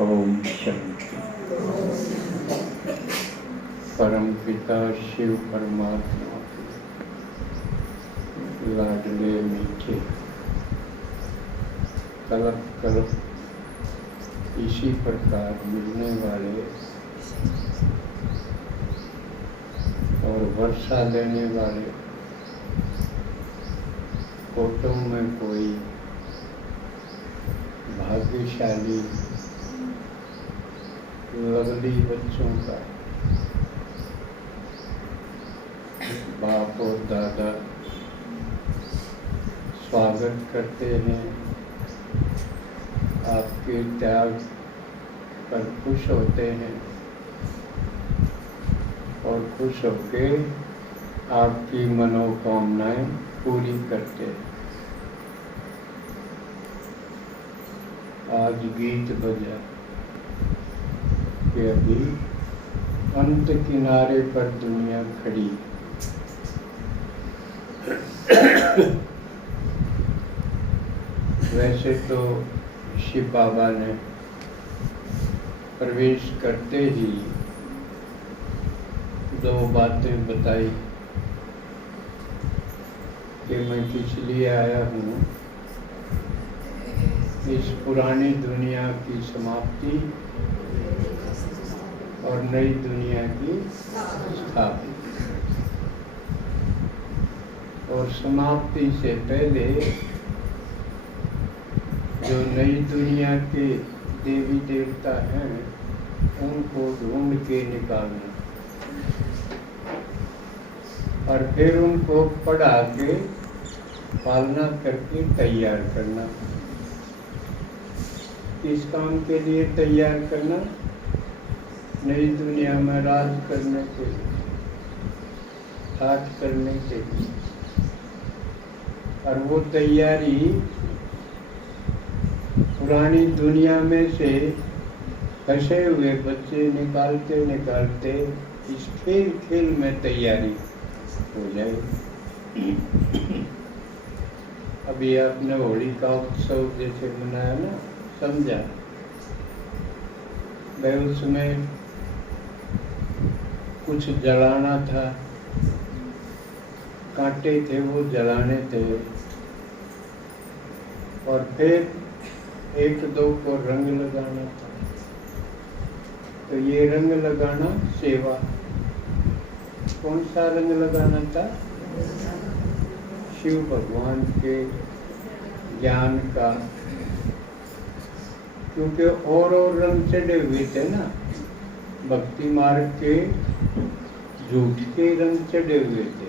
ओम शांति। परम पिता शिव परमात्मा के लाडले मीठे कलप कलप इसी प्रकार मिलने वाले और वर्षा देने वाले कोटों में कोई भाग्यशाली लवली बच्चों का बाप और दादा स्वागत करते हैं। आपके त्याग पर खुश होते हैं और खुश होके आपकी मनोकामनाएं पूरी करते हैं। आज गीत बजा कि अभी अंत किनारे पर दुनिया खड़ी। वैसे तो शिव बाबा ने प्रवेश करते ही दो बातें बताई कि मैं किस लिए आया हूँ। इस पुरानी दुनिया की समाप्ति और नई दुनिया की स्थापना। और समाप्ति से पहले जो नई दुनिया के देवी देवता हैं उनको ढूंढ के निकालना और फिर उनको पढ़ा के पालना करके तैयार करना। किस काम के लिए तैयार करना? नई दुनिया में राज करने के लिए, राज करने के लिए। और वो तैयारी पुरानी दुनिया में से फंसे हुए बच्चे निकालते निकालते इस खेल में तैयारी हो जाए। अभी आपने होली का उत्सव जैसे मनाया ना, समझा? मैं उसमें कुछ जलाना था, कांटे थे वो जलाने थे और फिर एक दो को रंग लगाना था। तो ये रंग लगाना सेवा। कौन सा रंग लगाना था? शिव भगवान के ज्ञान का। क्योंकि और रंग चढ़े हुए थे ना, भक्ति मार्ग के झूठ के रंग चढ़े हुए थे।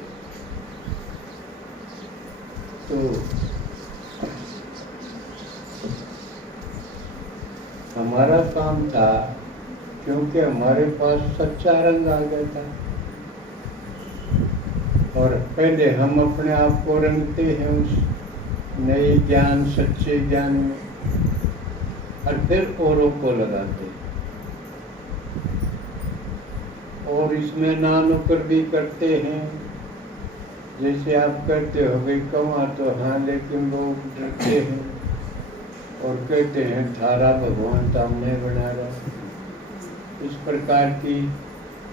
तो हमारा काम था, क्योंकि हमारे पास सच्चा रंग आ गया था और पहले हम अपने आप को रंगते हैं उस नए ज्ञान, सच्चे ज्ञान में और फिर औरों को लगाते हैं। और इसमें नानुकर भी करते हैं। जैसे आप करते हो भाई कमा तो हाँ, लेकिन लोग डरते हैं और कहते हैं थारा भगवान सामने बना रहा। इस प्रकार की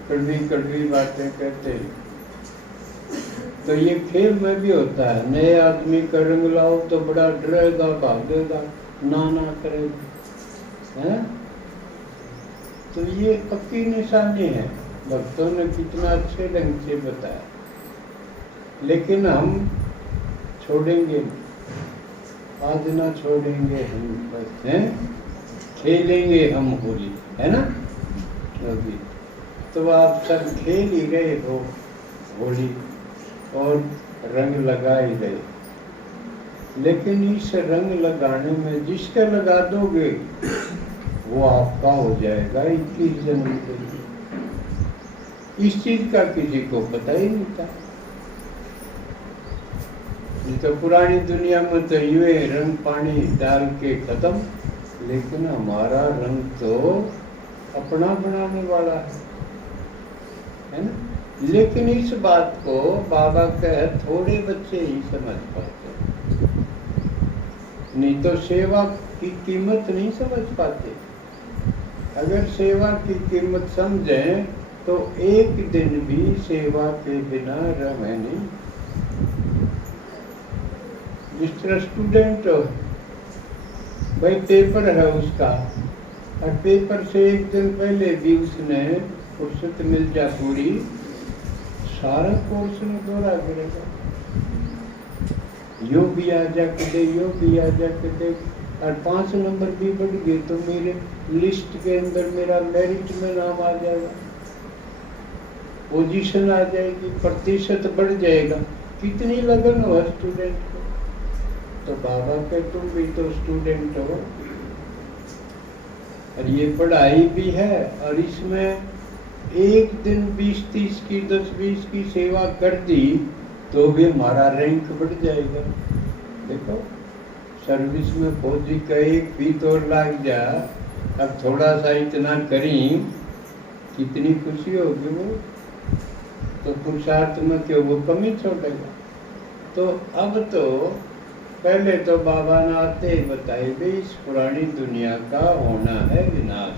कड़वी कड़वी बातें कहते हैं। तो ये खेल में भी होता है। नए आदमी का रंग लाओ तो बड़ा डरेगा, भागेगा, ना करेगा, है? तो ये पक्की निशानी है। भक्तों ने कितना अच्छे ढंग से बताया, लेकिन हम छोड़ेंगे आज ना, छोड़ेंगे हम बस, हैं? खेलेंगे हम होली, है ना? अभी तो आप सब खेल ही रहे हो होली और रंग लगा ही रहे। लेकिन इस रंग लगाने में जिसका लगा दोगे वो आपका हो जाएगा 21 जन्म के लिए। इस चीज का किसी को पता ही नहीं था। ये तो पुरानी दुनिया में तो यूं रंग पानी डाल के खत्म, लेकिन हमारा रंग तो अपना बनाने वाला है ना? लेकिन इस बात को बाबा कहे थोड़े बच्चे ही समझ पाते, नहीं तो सेवा की कीमत नहीं समझ पाते। अगर सेवा की कीमत समझें तो एक दिन भी सेवा के बिना रहे नहीं। जिस तरह स्टूडेंट हो, भाई पेपर है उसका, और पेपर से एक दिन पहले भी उसने फुर्सत मिल जा पूरी, सारा कोर्स में दोहरा करेगा। यो भी आ जा के दे, यो भी आ जा के दे, और 5 नंबर भी बढ़ गए तो मेरे लिस्ट के अंदर मेरा मेरिट में नाम आ जाएगा, पोजीशन आ जाएगी, प्रतिशत बढ़ जाएगा। कितनी लगन हो स्टूडेंट को। तो बाबा के तुम भी तो स्टूडेंट हो, और ये पढ़ाई भी है, और इसमें एक दिन 20-30 की 10-20 की सेवा कर दी तो भी हमारा रैंक बढ़ जाएगा। देखो सर्विस में फौजी का एक भी तोड़ लग जा, अब थोड़ा सा इतना करी, कितनी खुशी होगी वो। तो पुरुषार्थ में क्यों वो कमी छोड़ेगा। तो अब तो पहले तो बाबा ने आते ही बताए भी इस पुरानी दुनिया का होना है विनाश।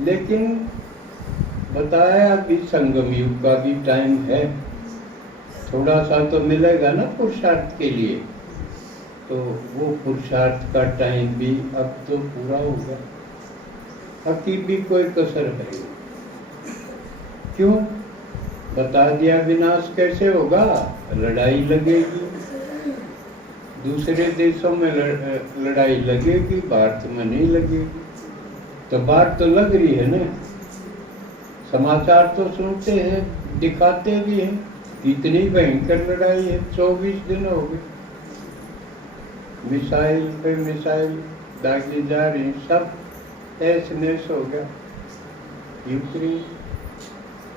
लेकिन बताया अभी संगम युग का भी टाइम है, थोड़ा सा तो मिलेगा ना पुरुषार्थ के लिए। तो वो पुरुषार्थ का टाइम भी अब तो पूरा होगा, अभी भी कोई कसर है। क्यों बता दिया विनाश कैसे होगा, लड़ाई लगेगी, दूसरे देशों में लड़ाई लगेगी, भारत में नहीं लगेगी। तो बात तो लग रही है ना, समाचार तो सुनते हैं, दिखाते भी हैं, इतनी भयंकर लड़ाई है। 24 दिन हो गए, मिसाइल पे मिसाइल दागी जा रही, सब ऐस नैस हो गया। यूक्रेन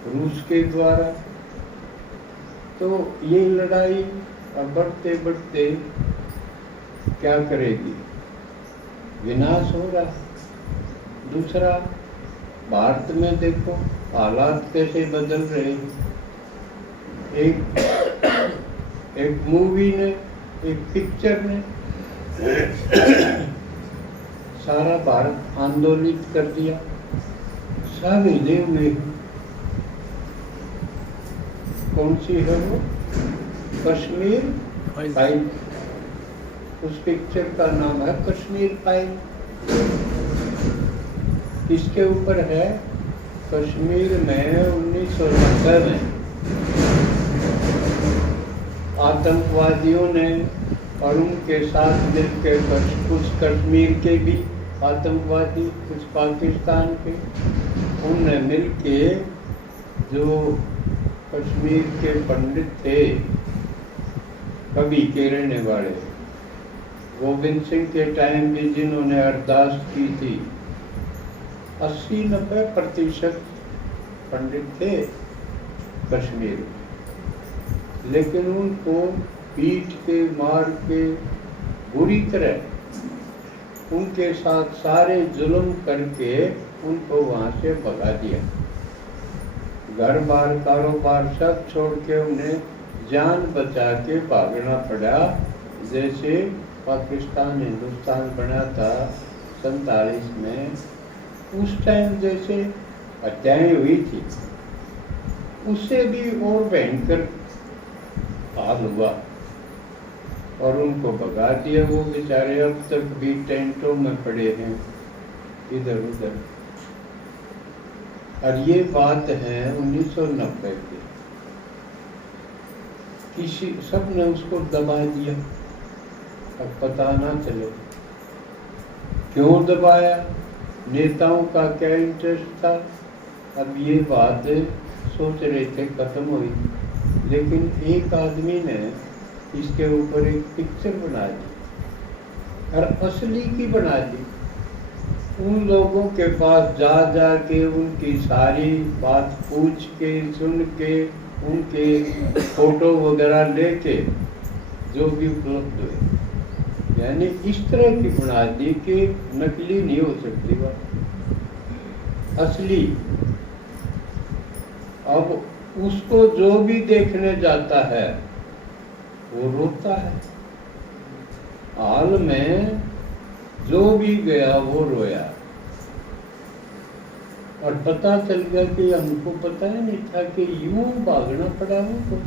रूस के द्वारा। तो ये लड़ाई अब बढ़ते बढ़ते क्या करेगी, विनाश हो रहा। दूसरा, भारत में देखो हालात कैसे बदल रहे हैं। एक मूवी ने, एक पिक्चर ने सारा भारत आंदोलित कर दिया, सब हिले हुए। कौन सी है वो, कश्मीर फाइल। उस पिक्चर का नाम है कश्मीर फाइल। किसके ऊपर है, कश्मीर में 1990 में आतंकवादियों ने और उनके साथ मिलकर कुछ कश्मीर के भी आतंकवादी, कुछ पाकिस्तान के, उनने मिलके जो कश्मीर के पंडित थे, कभी के रहने वाले, गोविंद सिंह के टाइम भी जिन्होंने अरदास की थी, 80-90% पंडित थे कश्मीर। लेकिन उनको पीट के, मार के, बुरी तरह उनके साथ सारे जुल्म करके उनको वहाँ से भगा दिया। घर बार कारोबार सब छोड़ के उन्हें जान बचा के भागना पड़ा। जैसे पाकिस्तान हिंदुस्तान बना था 47 में, उस टाइम जैसे हत्याएं हुई थी, उससे भी और भयंकर हाल हुआ और उनको भगा दिया। वो बेचारे अब तक भी टेंटों में पड़े हैं इधर उधर। और ये बात है 1990 की। किसी सब ने उसको दबा दिया, अब पता ना चले क्यों दबाया, नेताओं का क्या इंटरेस्ट था। अब ये बात सोच रहे थे खत्म हुई, लेकिन एक आदमी ने इसके ऊपर एक पिक्चर बना दी और असली की बना दी। उन लोगों के पास जा जा के उनकी सारी बात पूछ के, सुन के, उनके फोटो वगैरह लेके जो भी उपलब्ध हुए, यानी इस तरह की बना दी कि नकली नहीं हो सकती बात, असली। अब उसको जो भी देखने जाता है वो रोता है। हाल में जो भी गया वो रोया। और पता चल गया कि हमको पता ही नहीं था कि यूं भागना पड़ा हमको।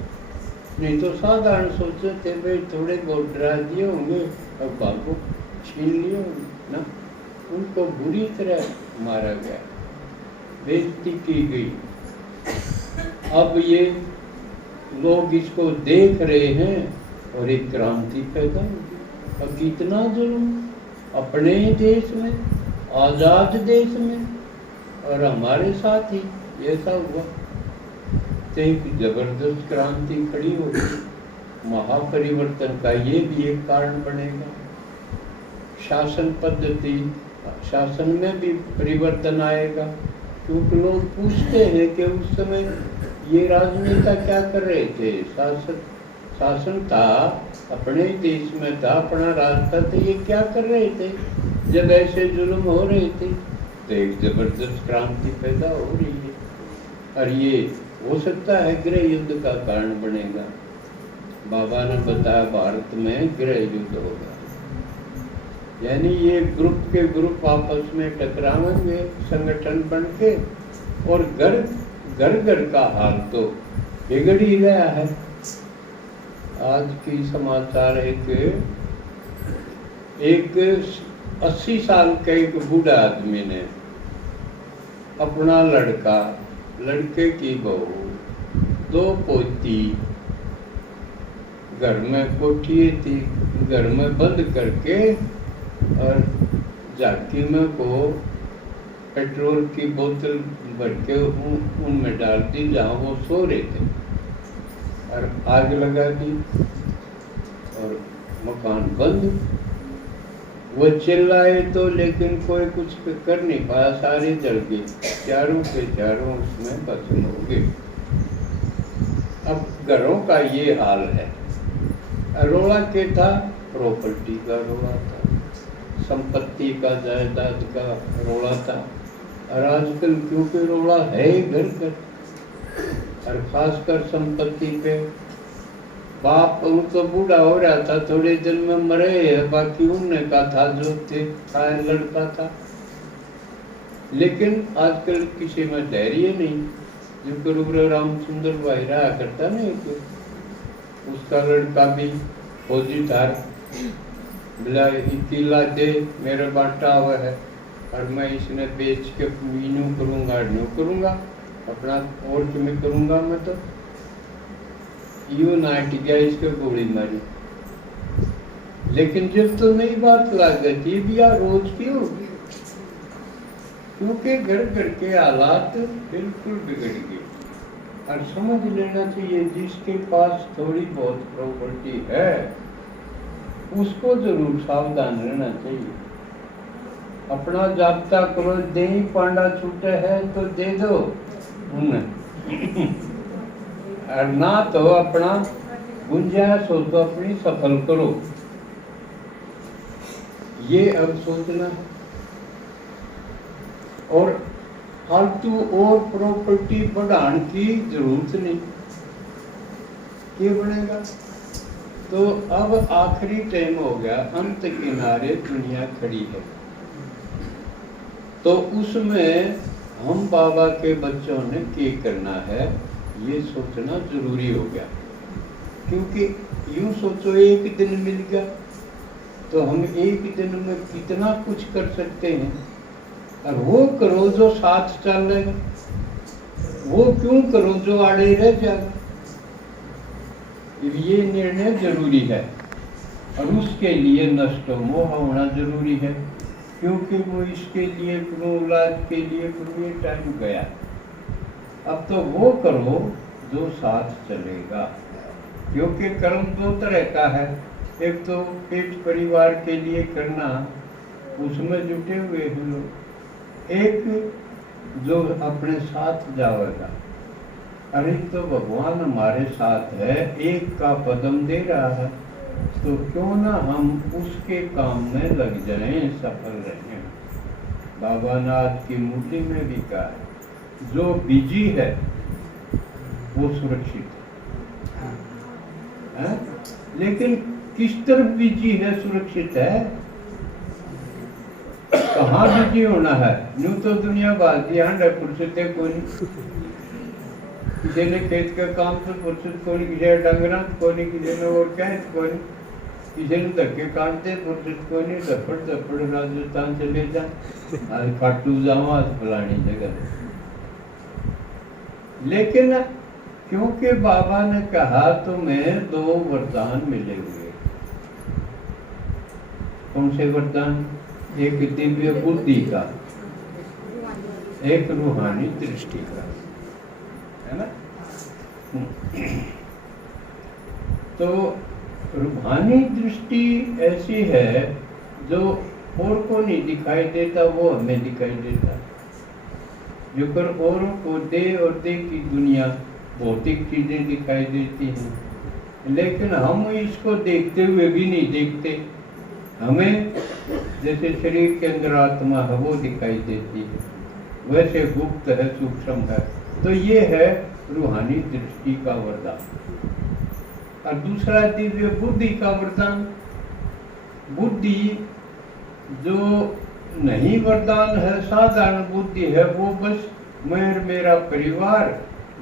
नहीं तो साधारण सोचे थे भाई थोड़े बहुत डरा दिए होंगे और भागो छीन लिए होंगे ना। उनको बुरी तरह मारा गया, बेइज्जती की गई। अब ये लोग इसको देख रहे हैं और एक क्रांति पैदा होगी। अब कितना जुल्म अपने ही देश में, आजाद देश में, और हमारे साथ ही ऐसा हुआ। तो एक जबरदस्त क्रांति खड़ी होगी। महापरिवर्तन का ये भी एक कारण बनेगा। शासन पद्धति, शासन में भी परिवर्तन आएगा। क्योंकि लोग पूछते हैं कि उस समय ये राजनेता क्या कर रहे थे। शासन था, अपने ही देश में था, अपना राज था, तो ये क्या कर रहे थे जब ऐसे जुल्म हो रहे थे। तो एक जबरदस्त क्रांति पैदा हो रही है और ये हो सकता है गृह युद्ध का कारण बनेगा। बाबा ने बताया भारत में गृह युद्ध होगा, यानी ये ग्रुप के ग्रुप आपस में टकराएंगे संगठन बन के, और घर घर का हाल तो बिगड़ ही गया है। आज की समाचार एक 80 साल के एक बूढ़ा आदमी ने अपना लड़का, लड़के की बहू, 2 पोती, घर में कोठी थी, घर में बंद करके और झांकी में को पेट्रोल की बोतल भर के उनमें डाल दी जहाँ वो सो रहे थे, और आग लगा दी और मकान बंद। वो चिल्लाए तो लेकिन कोई कुछ कर नहीं पाया, सारे जल गए, चारों के चारों उसमें भस्म हो गए। अब घरों का ये हाल है। रोला के था, प्रॉपर्टी का रोला था, संपत्ति का, जायदाद का रोला था। और आजकल क्योंकि रोला है ही घर घर, और खासकर संपत्ति पे। बाप उनको बूढ़ा हो रहा था, थोड़े दिन में मरे है, बाकी उनने का था जो था लड़का था। लेकिन आजकल किसी में धैर्य नहीं। जो गुरु रामचंद्र भाई रहा करता नहीं, तो उसका लड़का भी फौजी था, बोला किला दे मेरा बांटा हुआ है और मैं इसने बेच के यूं करूँगा न्यू करूँगा, अपना और तुम्हें करूँगा। मैं तो यूं नाट गया, इसको गोली मारी। लेकिन जब तो नई बात लग गई भी यार रोज की होगी, क्योंकि घर घर के हालात बिल्कुल बिगड़ गए। और समझ लेना चाहिए जिसके पास थोड़ी बहुत प्रॉपर्टी है उसको जरूर सावधान रहना चाहिए। अपना जाब्ता करो, दे पांडा छूटे है तो दे दो उन्हें, और ना तो अपना गुंजाइश हो तो अपनी सफल करो। ये अब सोचना है। और फालतू और प्रॉपर्टी बढ़ाने की जरूरत नहीं, क्या बनेगा। तो अब आखिरी टाइम हो गया, अंत किनारे दुनिया खड़ी है। तो उसमें हम बाबा के बच्चों ने क्या करना है ये सोचना जरूरी हो गया। क्योंकि यूं सोचो एक दिन मिल गया तो हम एक दिन में कितना कुछ कर सकते हैं, और वो करो जो साथ चलेगा, वो क्यों करो जो आड़े रह जाएगा। ये निर्णय जरूरी है और उसके लिए नष्ट मोह होना जरूरी है। क्योंकि वो इसके लिए इलाज के लिए पूरे टाइम गया। अब तो वो करो जो साथ चलेगा। क्योंकि कर्म 2 तरह का है, एक तो पेट परिवार के लिए करना, उसमें जुटे हुए हैं लोग, एक जो अपने साथ जाएगा। अरे तो भगवान हमारे साथ है, एक का पदम दे रहा है, तो क्यों ना हम उसके काम में लग जाएं, सफल रहें। बाबा ने आज की मूर्ति में भी कहा है, जो बिजी है वो सुरक्षित है। लेकिन किस तरफ बिजी है, सुरक्षित है? वहां बिजी होना है। यूं तो दुनिया बाजी हंड फुर्सत है कोई नहीं, किसी ने खेत का काम से फुर्सत कोई नहीं, किसी ने डंगरा कोई नहीं, किसी ने और क्या कोई नहीं, किसी ने धक्के काटते फुर्सत कोई नहीं, धपड़ राजस्थान चले जा, आज खाटू जाओ, आज फलानी जगह। लेकिन क्योंकि बाबा ने कहा तुम्हें 2 वरदान मिले हुए। कौन से वरदान? एक दिव्य बुद्धि का, एक रूहानी दृष्टि का, है ना। तो रूहानी दृष्टि ऐसी है जो और को नहीं दिखाई देता, वो हमें दिखाई देता। जो कर औरों को दे और दे की दुनिया भौतिक चीजें दिखाई देती हैं, लेकिन हम इसको देखते हुए भी नहीं देखते। हमें जैसे शरीर के अंदर आत्मा है वो दिखाई देती है, वैसे गुप्त है, सूक्ष्म है। तो ये है रूहानी दृष्टि का वरदान। और दूसरा दिव्य बुद्धि का वरदान। बुद्धि जो नहीं वरदान है, साधारण बुद्धि है, वो बस मैं मेरा परिवार,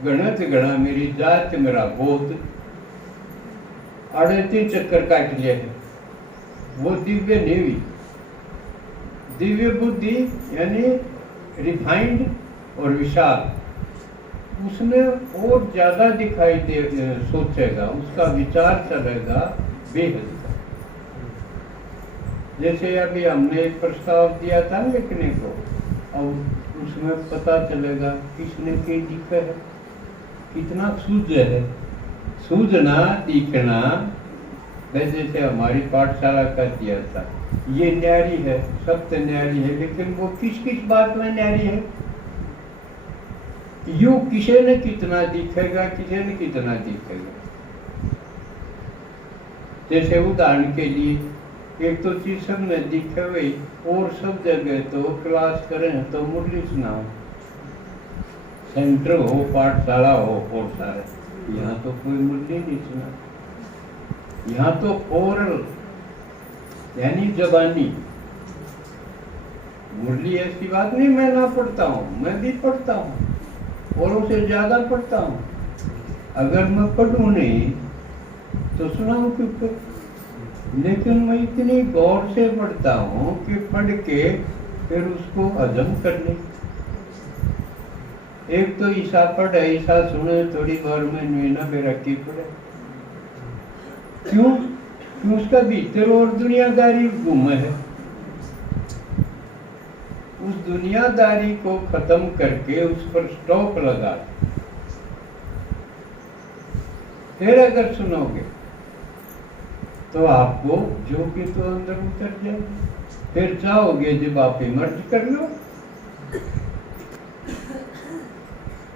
गणत गणा मेरी जात, मेरा बोध, अड़ती चक्कर काट लिया है, वो दिव्य नहीं हुई। दिव्य बुद्धि यानी रिफाइंड और विशाल, उसमें और ज्यादा दिखाई दे, सोचेगा, उसका विचार चलेगा बेहद। जैसे अभी हमने एक प्रस्ताव दिया था लिखने को, और उसमें पता चलेगा किसने की दिखा है, कितना सूझ है। सूझना दिखना, जैसे हमारी पाठशाला का दिया था, ये न्यारी है, सत्य न्यारी है, लेकिन वो किस किस बात में न्यारी है, यू किसी ने कितना दिखेगा, किसी ने कितना दिखेगा। जैसे उदाहरण के लिए, एक तो चीज सब में दिखे हुए और सब जगह तो क्लास करें तो मुरली सुनाओ, सेंटर हो, पाठशाला हो, और सारे, यहाँ तो कोई मुरली नहीं सुना। यहाँ तो ओरल यानी जबानी मुरली, ऐसी बात नहीं मैं ना पढ़ता हूँ, मैं भी पढ़ता हूँ, औरों से ज्यादा पढ़ता हूँ। अगर मैं पढ़ूं नहीं तो सुनाऊं क्यों? लेकिन मैं इतनी गौर से पढ़ता हूँ कि पढ़ के फिर उसको हजम कर ले। एक तो ईसा पढ़े, ईसा सुने, थोड़ी बार में नुना बेरखी पढ़े। क्यों? उसका भीतर और दुनियादारी गुम है। उस दुनियादारी को खत्म करके उस पर स्टॉप लगा, फिर अगर सुनोगे तो आपको जो कि तो अंदर उतर जाए। फिर चाहोगे जब आप इमर्ज कर लो।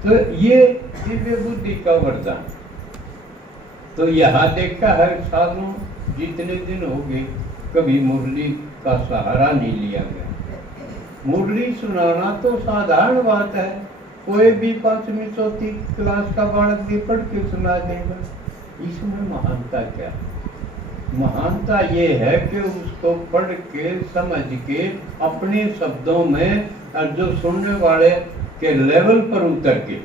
तो ये दिव्य बुद्धि का वरदान। तो यहाँ देखा है सालों जितने दिन हो गए कभी मुरली का सहारा नहीं लिया गया। मुरली सुनाना तो साधारण बात है, कोई भी 5वीं 4वीं क्लास का बालक भी पढ़ के सुना देगा। इसमें महानता क्या है? महानता ये है कि उसको पढ़ के समझ के अपने शब्दों में, और जो सुनने वाले के लेवल पर उतर के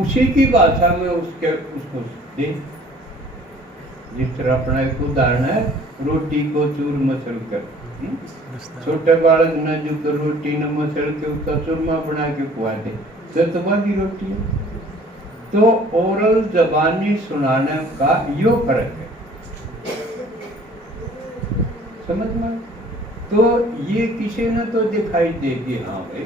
उसी की भाषा में उसको दे। जिस तरह अपना एक उदाहरण है, रोटी को चूर मसल कर, छोटे बालक न जो रोटी न मसल के उसका चूरमा बना के खुआ दे, सतवादी रोटी है। तो ओरल जबानी सुनाने का यो फर्क है, समझ में। तो ये किसी ने तो दिखाई देगी, हाँ भाई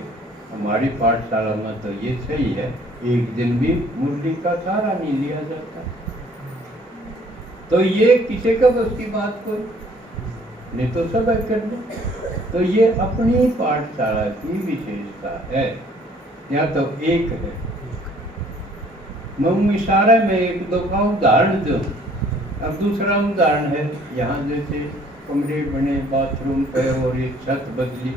हमारी पाठशाला में तो ये सही है, एक दिन भी मुरली का सहारा नहीं लिया जाता। तो ये किसी का बस की बात कोई नहीं, तो सब कर दे। तो ये अपनी पाठशाला की विशेषता है, या तो एक है। मैं इशारे में एक दो का उदाहरण दूं। अब दूसरा उदाहरण है, यहाँ जैसे कमरे बने, बाथरूम पे और ये छत बदली,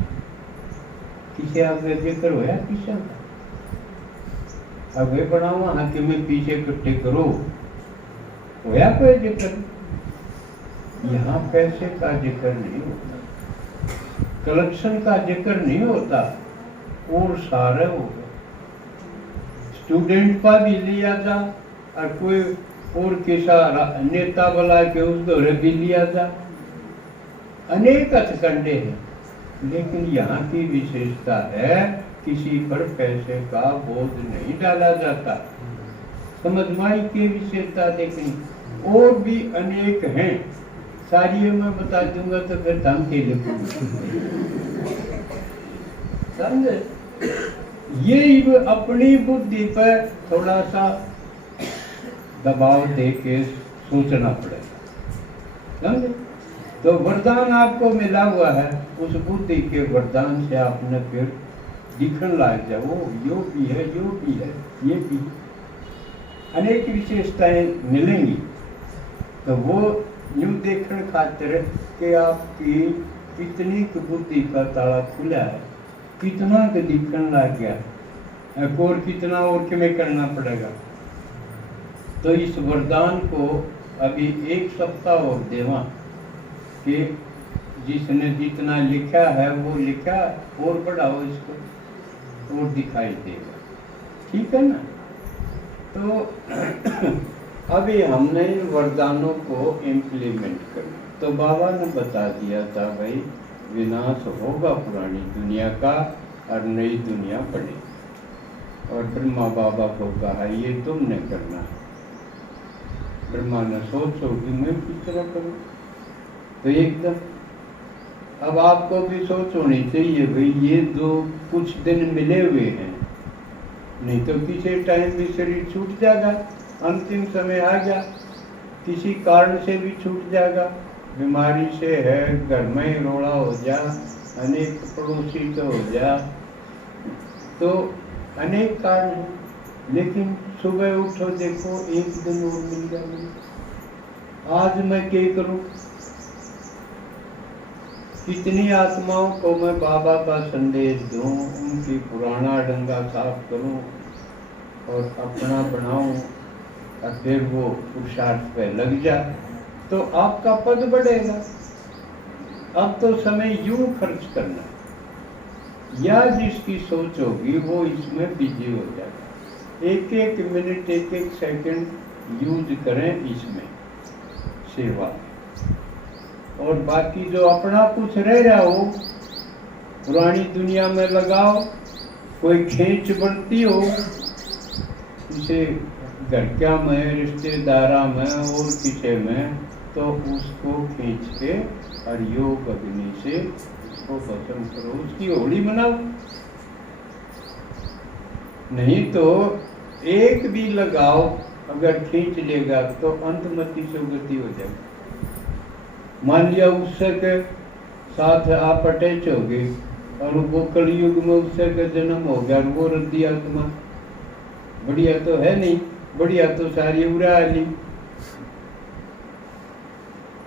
किसी आगे जिक्र होया किसी का अगे बनाओ हाँ कि मैं पीछे इकट्ठे करो, होया कोई जिक्र? यहाँ पैसे का जिक्र नहीं होता। कलेक्शन का जिक्र नहीं होता और सारे हो गए। स्टूडेंट का भी लिया जा और कोई और किसा नेता बुला के उस दौरे भी लिया जा, अनेक हथकंडे हैं। लेकिन यहाँ की विशेषता है किसी पर पैसे का बोझ नहीं डाला जाता। समझमाई की विशेषता देखनी और भी अनेक हैं, सारी मैं बता दूंगा तो फिर हम खेले समझे। ये अपनी बुद्धि पर थोड़ा सा दबाव दे के सोचना पड़ेगा, समझे। तो वरदान आपको मिला हुआ है, उस बुद्धि के वरदान से आपने फिर दिखने लग जाओ यो भी है, यो भी है, ये भी अनेक विशेषताएं मिलेंगी। तो वो यूं देखने खातिर कि आपकी कितनी बुद्धि का ताला खुला है, कितना के दिखने लग गया, और कितना और किमें करना पड़ेगा। तो इस वरदान को अभी 1 सप्ताह और देवा कि जिसने जितना लिखा है वो लिखा और बढ़ाओ इसको और दिखाई देगा, ठीक है ना। तो अभी हमने इन वरदानों को इम्प्लीमेंट करना। तो बाबा ने बता दिया था भाई विनाश होगा पुरानी दुनिया का और नई दुनिया बनेगी। और ब्रह्मा बाबा को कहा ये तुमने करना है। ब्रह्मा ने सोचो कि मैं किस तरह करूँ, तो एकदम अब आपको भी सोच होनी चाहिए भाई ये दो कुछ दिन मिले हुए हैं, नहीं तो किसी टाइम भी शरीर छूट जाएगा, अंतिम समय आ गया, किसी कारण से भी छूट जाएगा, बीमारी से है, घर में ही रोड़ा हो जा, अनेक पड़ोसी तो हो जा, तो अनेक कारण है। लेकिन सुबह उठो देखो एक दिन और मिल गया, आज मैं क्या करूं, कितनी आत्माओं को मैं बाबा का संदेश दूं, उनकी पुराना डंगा साफ करूं और अपना बनाऊं और फिर वो पुरुषार्थ पे लग जाए तो आपका पद बढ़ेगा। अब तो समय यूं खर्च करना या जिसकी सोच होगी वो इसमें बिजी हो जाएगा। एक एक मिनट एक एक सेकंड यूज करें इसमें सेवा, और बाकी जो अपना कुछ रह रहा हो पुरानी दुनिया में लगाओ। कोई खींच बढ़ती हो इसे घर क्या में, रिश्तेदारा में और किसी में, तो उसको खींच के और योग अग्नि से उसको भस्म करो, उसकी होली मनाओ। नहीं तो एक भी लगाओ अगर खींच लेगा तो अंतमति सुगति हो जाएगी। मान लिया उससे के साथ आप अटैच हो गए और वो कलयुग में उससे का जन्म हो गया, वो रद्दी आत्मा बढ़िया तो है नहीं, बढ़िया तो सारी उड़ा ली,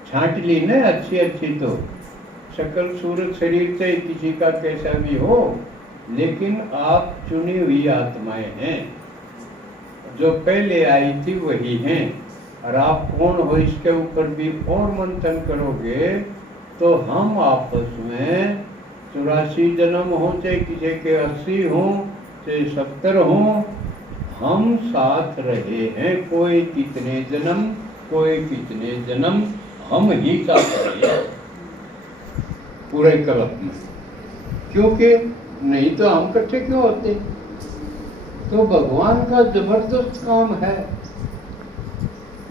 छांट ली ना अच्छी अच्छी, तो शकल सूरत शरीर से किसी का कैसा भी हो, लेकिन आप चुनी हुई आत्माएं हैं, जो पहले आई थी वही हैं। और आप कौन हो इसके ऊपर भी और मंथन करोगे तो हम आपस में 84 जन्म हो, चाहे किसी के 80 हो, चाहे 70 हो, हम साथ रहे हैं। कोई कितने जन्म, कोई कितने जन्म, हम ही साथ रहे पूरे कल्प में, क्योंकि नहीं तो हम इकट्ठे क्यों होते। तो भगवान का जबरदस्त काम है,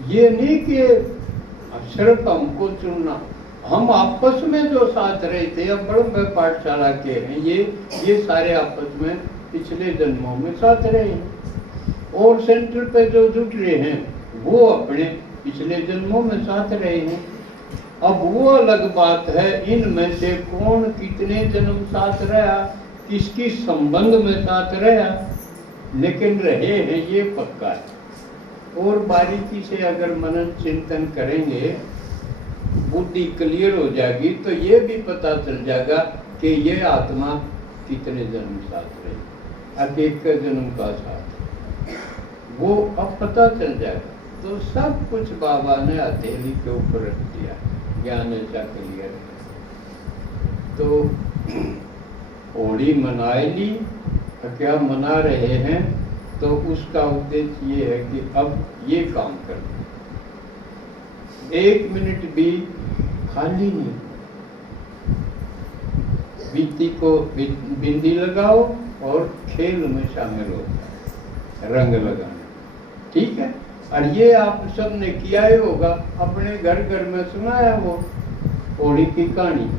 ये नहीं कि सिर्फ हमको चुनना, हम आपस में जो साथ रहे थे, अब बड़े पाठशाला के हैं ये सारे आपस में पिछले जन्मों में साथ रहे हैं, और सेंटर पे जो जुट रहे हैं वो अपने पिछले जन्मों में साथ रहे हैं। अब वो अलग बात है इनमें से कौन कितने जन्म साथ रहा, किसकी संबंध में साथ रहा, लेकिन रहे हैं ये पक्का है। और बारीकी से अगर मनन चिंतन करेंगे, बुद्धि क्लियर हो जाएगी, तो ये भी पता चल जाएगा कि ये आत्मा कितने जन्म साथ रही, अब एक जन्म का साथ, वो अब पता चल जाएगा। तो सब कुछ बाबा ने हथेली के ऊपर रख दिया, ज्ञान ऐसा क्लियर है। तो होली मना ली, क्या मना रहे हैं, तो उसका उद्देश्य ये है कि अब ये काम करना, 1 मिनट भी खाली नहीं। बीती को बिंदी लगाओ और खेल में शामिल हो, रंग लगाना, ठीक है। और ये आप सब ने किया ही होगा, अपने घर घर में सुनाया वो होली की कहानी।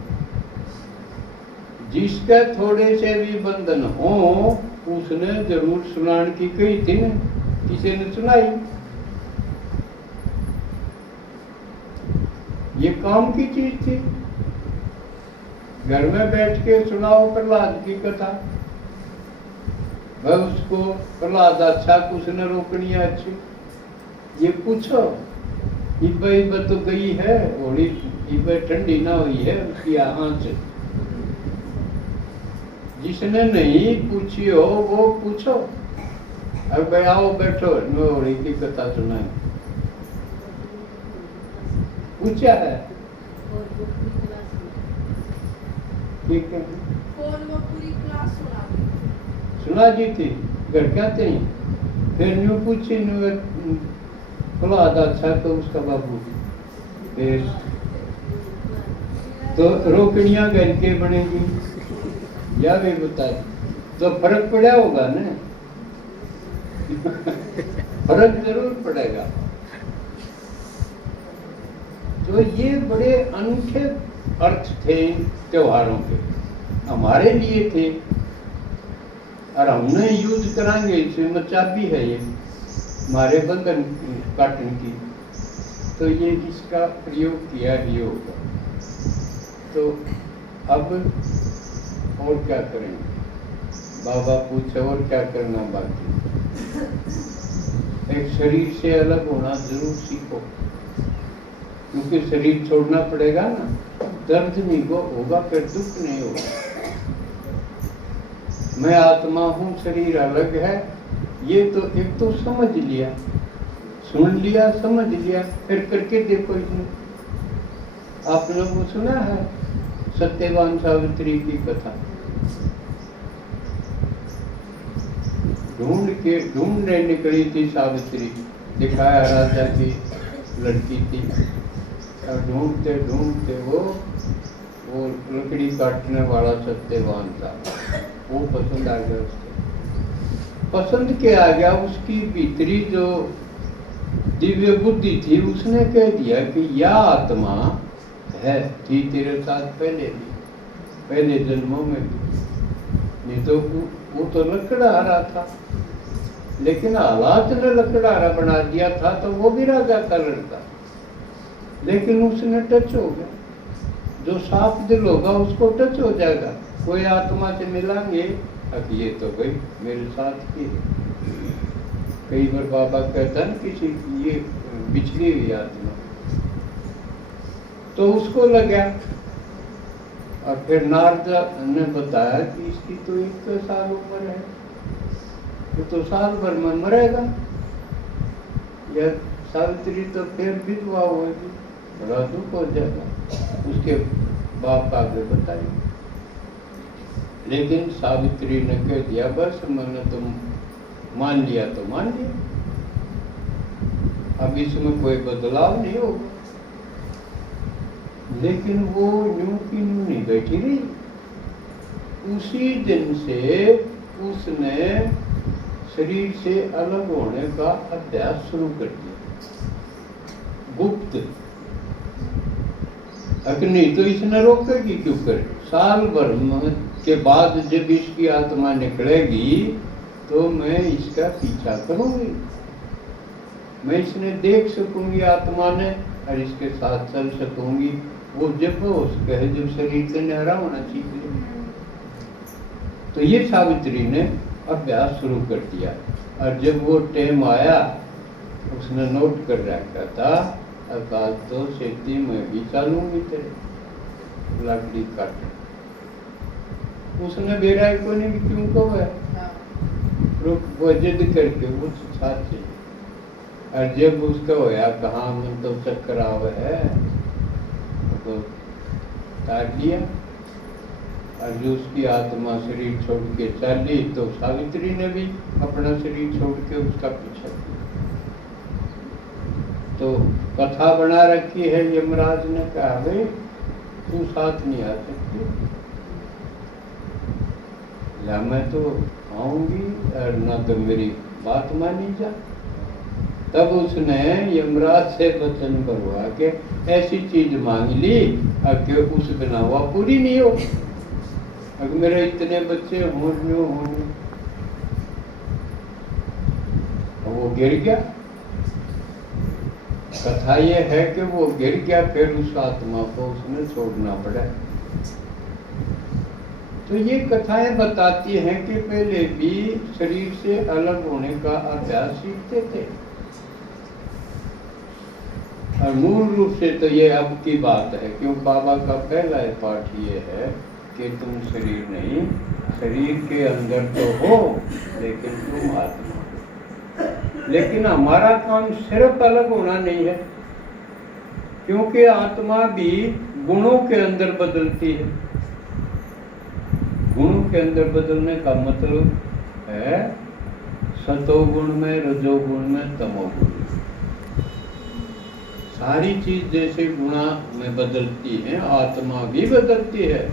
जिसका थोड़े से भी बंधन हो उसने जरूर सुनाने की कही थी ना, किसी ने सुनाई। ये काम की चीज थी, घर में बैठ के सुनाओ प्रहलाद की कथा। वह उसको प्रहलाद अच्छा कुछ न रोकनी अच्छी, ये पूछो इब तो गई है होली, इब ठंडी ना हुई है उसकी आंच। जिसने नहीं पूछी हो वो पूछो। अब भाई आओ बैठो, होली की कथा सुनाए, पूछा है, ठीक है। पूरी क्लास सुना जी थी, घर क्या थे, फिर न्यू पूछी प्रहलाद अच्छा तो उसका बाबू, फिर तो रोकड़ियां घर के बनेगी या वे बताए, तो फर्क पड़ा होगा ना फर्क जरूर पड़ेगा। तो ये बड़े अनूठे अर्थ थे त्योहारों के, हमारे लिए थे, और हमने यूज कराएंगे, इसमें चाबी है ये हमारे बंधन काटने की, तो ये इसका प्रयोग किया ही होगा। तो अब और क्या करेंगे, बाबा पूछे और क्या करना बाकी। एक शरीर से अलग होना जरूर सीखो, क्योंकि शरीर छोड़ना पड़ेगा ना, दर्द नहीं होगा, फिर दुख नहीं होगा। मैं आत्मा हूँ, शरीर अलग है, ये तो एक तो समझ लिया, सुन लिया, समझ लिया, फिर करके देखो। इसमें आप लोगों को सुना है सत्यवान सावित्री की कथा, ढूंढने निकली थी सावित्री, दिखाया राजा की लड़की थी, और ढूंढते ढूंढते वो लकड़ी काटने वाला सत्यवान था, वो पसंद आ गया उसको। पसंद के आ गया, उसकी भीतरी जो दिव्य बुद्धि थी उसने कह दिया कि यह आत्मा है, थी तेरे साथ पहले भी, पहले जन्मों में भी। नहीं तो वो तो लकड़हारा था, लेकिन हालात ने लकड़हारा बना दिया था, तो वो भी राजा का लड़का, लेकिन उसने टच हो गया। जो साफ दिल होगा उसको टच हो जाएगा। कोई आत्मा से मिलाएंगे, अब ये तो भाई मेरे साथ की, कई बार बाबा कहता है किसी की ये बिछड़ी हुई आत्मा, तो उसको लगा। और फिर नारद ने बताया कि इसकी तो 1 साल उम्र है, ये तो साल भर में मरेगा, या सावित्री तो फिर विधवा होगी, बड़ा दुख हो जाएगा। उसके बाप आगे बताइए, लेकिन सावित्री ने कह दिया बस मैंने तो मान लिया तो मान लिया, अब इसमें कोई बदलाव नहीं होगा। लेकिन वो यूं की यूं नहीं बैठी रही, उसी दिन से उसने शरीर से अलग होने का अभ्यास शुरू कर दिया, गुप्त। अगर नहीं तो इसने रोकेगी क्यों कर। साल भर के बाद जब इसकी आत्मा निकलेगी तो मैं इसका पीछा करूंगी, मैं इसने देख सकूंगी आत्मा ने, और इसके साथ चल सकूंगी। वो जब हो सके जब शरीर से न्यारा होना चाहिए। तो ये सावित्री ने अभ्यास शुरू कर दिया, और जब वो टाइम आया उसने नोट कर रखा था, अकाल तो खेती में भी चालूंगी तेरे लकड़ी काट। उसने बेराय को नहीं क्यों कहो है, वो जिद करके वो साथ चली। और जब उसका होया कहाँ मन तो चक्कर आवे है, तो काट दिया। और जो उसकी आत्मा शरीर छोड़ के चली तो सावित्री ने भी अपना शरीर छोड़ के उसका पीछा किया। तो कथा बना रखी है, यमराज ने कहा भाई तू साथ नहीं आ सकती, या मैं तो आऊंगी और ना तो मेरी बात मानी जा। तब उसने यमराज से वचन करवा के ऐसी चीज मांग ली कि उस बिना वह पूरी नहीं हो। अगर मेरे इतने बच्चे होने वो गिर गया। कथा ये है कि वो गिर गया, फिर उस आत्मा को उसने छोड़ना पड़ा। तो ये कथाएं बताती हैं कि पहले भी शरीर से अलग होने का अभ्यास सीखते थे। और मूल रूप से तो ये अब की बात है, क्योंकि बाबा का पहला पाठ ये है कि तुम शरीर नहीं, शरीर के अंदर तो हो लेकिन तुम आत्मा हो। लेकिन हमारा काम सिर्फ अलग होना नहीं है, क्योंकि आत्मा भी गुणों के अंदर बदलती है। गुणों के अंदर बदलने का मतलब है सतोगुण में, रजोगुण में, तमोगुण में। सारी चीज जैसे गुणा में बदलती है, आत्मा भी बदलती है।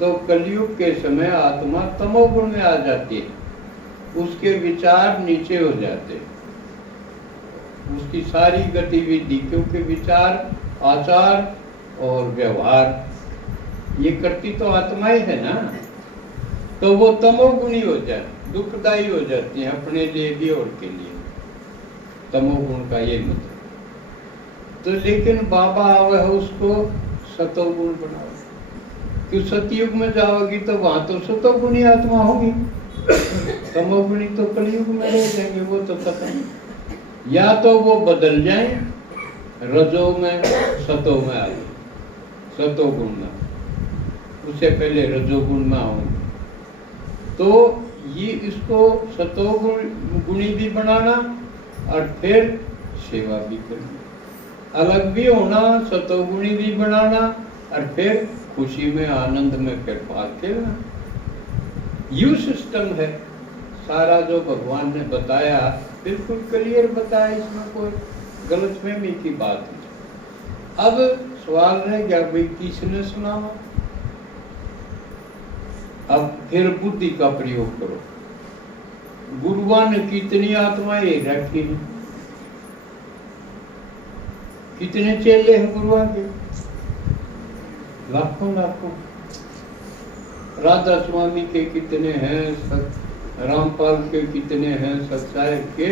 तो कलयुग के समय आत्मा तमोगुण में आ जाती है, उसके विचार नीचे हो जाते हैं, उसकी सारी गतिविधि, क्योंकि विचार, आचार और व्यवहार ये करती तो आत्मा ही है ना, तो वो तमोगुणी हो जाती, दुखदायी हो जाती है अपने लिए भी और के लिए। तमोगुण का ये मतलब। तो लेकिन बाबा आवे है उसको सतोगुण बनाओ, कि सतयुग में जाओगी तो वहां तो सतोगुणी आत्मा होगी, तमोगुणी तो कलयुग में रह जाएंगे। वो तो पता नहीं, या तो वो बदल जाए, रजो में सतो में आ जाए, सतोगुण में, उससे पहले रजोगुण में आऊंगे। तो ये इसको सतोगुण गुणी भी बनाना और फिर सेवा भी करनी, अलग भी होना, सतोगुणी भी बनाना और फिर खुशी में, आनंद में फिर भाग खेलना। यू सिस्टम है सारा जो भगवान ने बताया, बिल्कुल क्लियर बताया, इसमें कोई गलतफहमी की बात नहीं। अब सवाल रह गया भाई किसने सुनावा। अब फिर बुद्धि का प्रयोग करो। गुरुवान ने कितनी आत्माएं रखी हैं, कितने चेले हैं गुरुआ के, लाखों लाखों। राधा स्वामी के कितने हैं, रामपाल के कितने हैं, सत्साई के,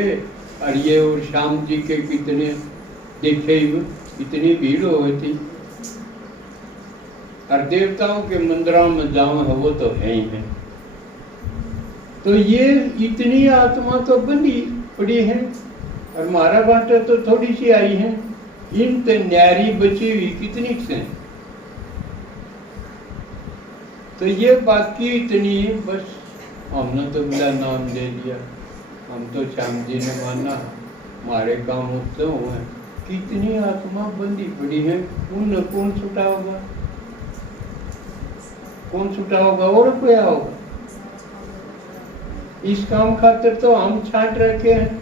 और ये और श्याम जी के कितने, देखे इतनी भीड़ हो थी। और देवताओं के मंदिरों में जाओ है वो तो है ही है। तो ये इतनी आत्मा तो बंधी पड़ी है, और मारा बाटा तो थोड़ी सी आई है। इन तो न्यारी बची हुई कितनी से, तो ये बाकी इतनी, बस हमने तो बिना नाम ले लिया, हम तो श्याम जी ने माना, हमारे काम उत्सव हुए। कितनी आत्मा बंदी पड़ी है, उन कौन छुटा होगा, कौन छुटा होगा और कोई होगा। इस काम खातिर तो हम छांट रखे हैं,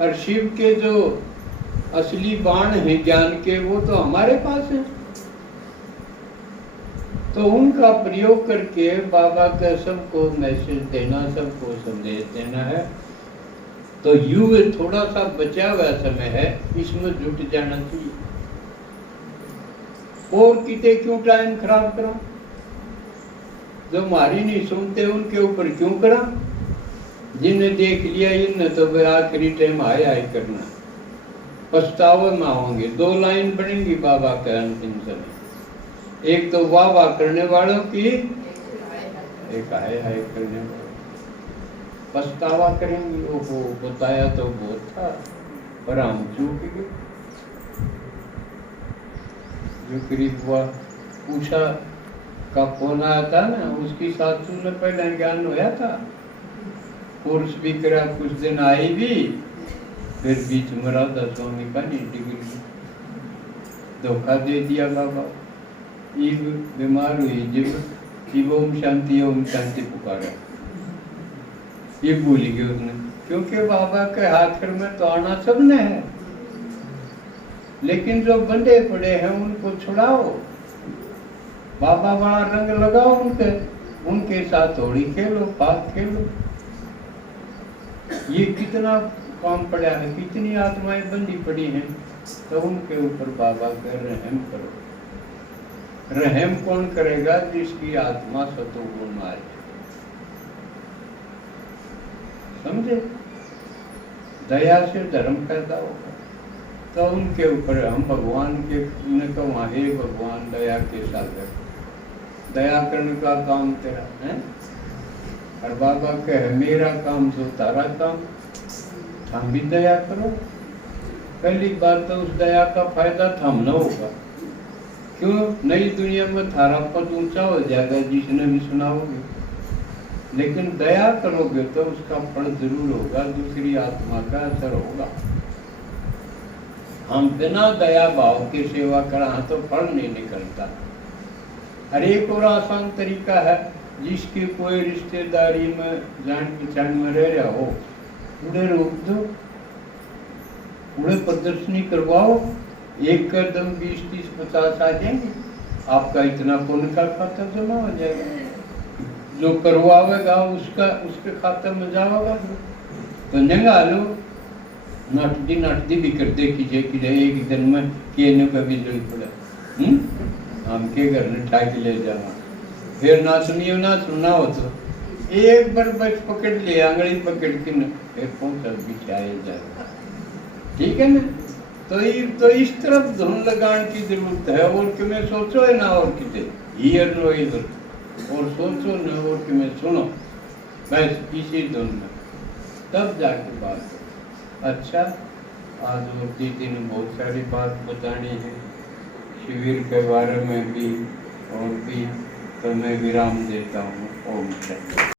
और शिव के जो असली बाण हैं ज्ञान के, वो तो हमारे पास है। तो उनका प्रयोग करके बाबा का सबको मैसेज देना, सबको संदेश देना है। तो युग थोड़ा सा बचा हुआ समय है, इसमें जुट जाना चाहिए। और किते क्यों टाइम खराब करो, जो हमारी नहीं सुनते उनके ऊपर क्यों करा। जिन्हें देख लिया इनने तो वे आखिरी टाइम आए करना, पछतावे में आओगे। 2 लाइन बनेंगी बाबा के अंतिम समय, एक तो वाह वाह करने वालों की, एक आए करने वालों। पछतावा करेंगे, ओहो बताया तो बहुत था पर हम चूक गए। जो करीब हुआ पूछा का फोन आया था ना, उसकी सासू ने पहले ज्ञान होया था, कोर्स भी करा, कुछ दिन आई भी, फिर बीच में राधा स्वामी का नहीं डिग्री, धोखा दे दिया बाबा। ईब बीमार हुई जब ओम शांति पुकारा, ये भूल गई उसने, क्योंकि बाबा के हाथ में तो आना सबने है, लेकिन जो बंधे पड़े हैं उनको छुड़ाओ, बाबा वाला रंग लगाओ उनके साथ होली खेलो, पास खेलो। ये कितना काम पड़ा है, कितनी आत्माएं बंधी पड़ी हैं, तो उनके ऊपर बाबा का रहम करो। रहम कौन करेगा? जिसकी आत्मा सतोगुण में है, समझे? दया से धर्म पैदा होगा, तो उनके ऊपर हम भगवान के ने कहा, हे भगवान दया के सागर, दया करने का काम तेरा है। और बाबा कहे मेरा काम जो तारा काम, हम भी दया करो। पहली बात तो उस दया का फायदा थम न होगा, क्यों? नई दुनिया में थारा पद ऊंचा हो जाएगा जिसने भी सुनाओगे, लेकिन दया करोगे तो उसका फल जरूर होगा, दूसरी आत्मा का असर होगा। हम बिना दया भाव के सेवा करा तो फल नहीं निकलता। हर एक और आसान तरीका है, जिसकी कोई रिश्तेदारी में जान पहचान में रह रहा हो, उन्हें रोक दो, उन्हें प्रदर्शनी करवाओ, एक कदम 20, 30, 50 आ जाएंगे, आपका इतना पुण्य का खाता जमा हो जाएगा। जो करवाएगा उसके खाते में जाएगा, तो जंगा लो नाटदी भी कर दे कि एक दिन में केने का भी जरूर पड़ा, हम के घर ने ठाक ले जावा, फिर ना सुनियो ना सुनना हो तो एक बार बस पकड़ ले, आंगली पकड़ के न फिर पहुंचा बिछाए जाएगा, ठीक है ना? तो इस तरफ धुन लगाने की जरूरत है, और कि मैं सोचो है ना और किसे हियर नो इधर, और सोचो न और कि मैं सुनो, बस इसी धुन में, तब जाके बात हो। अच्छा, आज और दीदी ने बहुत सारी बात बतानी है शिविर के बारे में भी, और भी, तो मैं विराम देता हूँ। ओम शांति।